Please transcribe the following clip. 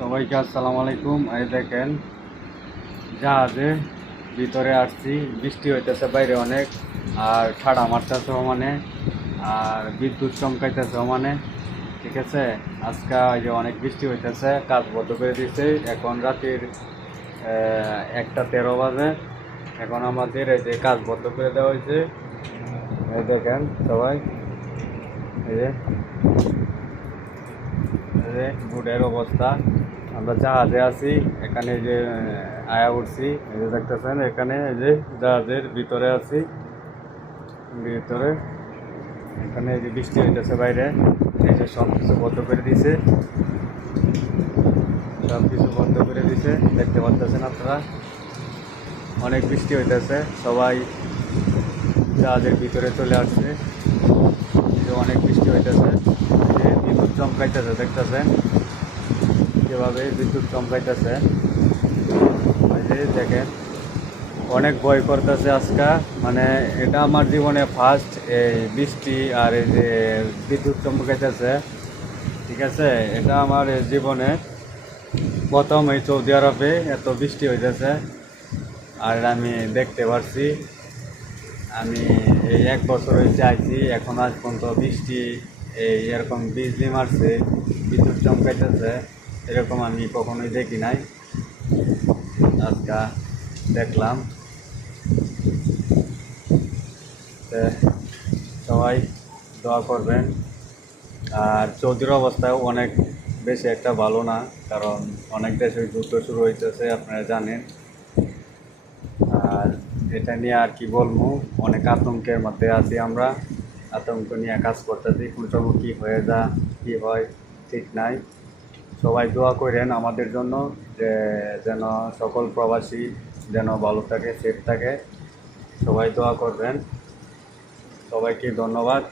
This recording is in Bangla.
সবাইকে আসসালামু আলাইকুম। এই দেখেন জাহাজে ভিতরে আসছি, বৃষ্টি হইতেছে বাইরে অনেক, আর ঠাড়া মারতেছে মানে, আর বিদ্যুৎ চমকাইতেছে মানে। ঠিক আছে, আজকে এই যে অনেক বৃষ্টি হইতেছে, কাজ বন্ধ করে দিছে। এখন রাতের 1টা 13 বাজে। এখন আমাদের এই যে কাজ বন্ধ করে দেওয়া হয়েছে। এই দেখেন সবাই, এই যে বুটের অবস্থা। আমরা জাহাজে আছি, এখানে যে আয়া উঠছি, এই যে দেখতেছেন, এখানে এই যে জাহাজের ভিতরে আছি, ভিতরে। এখানে এই যে বৃষ্টি হইতেছে বাইরে, এই যে সব কিছু বন্ধ করে দিছে, সব কিছু বন্ধ করে দিছে, দেখতে পাচ্ছেন আপনারা। অনেক বৃষ্টি হইতেছে, সবাই জাহাজের ভিতরে চলে আসছে। এই যে অনেক বৃষ্টি হইতেছে, এই যে বিদ্যুৎ চমকাইতেছে, দেখতেছেন যেভাবে বিদ্যুৎ চমকাইতেছে। এই যে দেখেন, অনেক ভয় করতেছে আজকে। মানে এটা আমার জীবনে ফার্স্ট এই বৃষ্টি আর এই যে বিদ্যুৎ চমকাইতেছে। ঠিক আছে, এটা আমার জীবনে প্রথম এই সৌদি আরবে এত বৃষ্টি হইতেছে, আর আমি দেখতে পারছি। আমি এই 1 বছর হয়েছে আইছি, এখন আজ পর্যন্ত বৃষ্টি এই এরকম বিজলি মারছে, বিদ্যুৎ চমকাইতেছে, এরকম আমি কখনোই দেখি নাই। আজকে দেখলাম। সবাই দোয়া করবেন। আর সৌদির অবস্থাও অনেক বেশি একটা ভালো না, কারণ অনেক দেশে যুদ্ধ শুরু হইতেছে, আপনারা জানেন। আর এটা নিয়ে আর কি বলবো, অনেক আতঙ্কের মধ্যে আছি আমরা। আতঙ্ক নিয়ে কাজ করতেছি, কোন সময় কী হয়ে যা, কী হয় ঠিক নাই। সবাই দোয়া করেন আমাদের জন্য, যে যেন সকল প্রবাসী যেন ভালো থাকে, সেফ থাকে। সবাই দোয়া করবেন। সবাইকে ধন্যবাদ।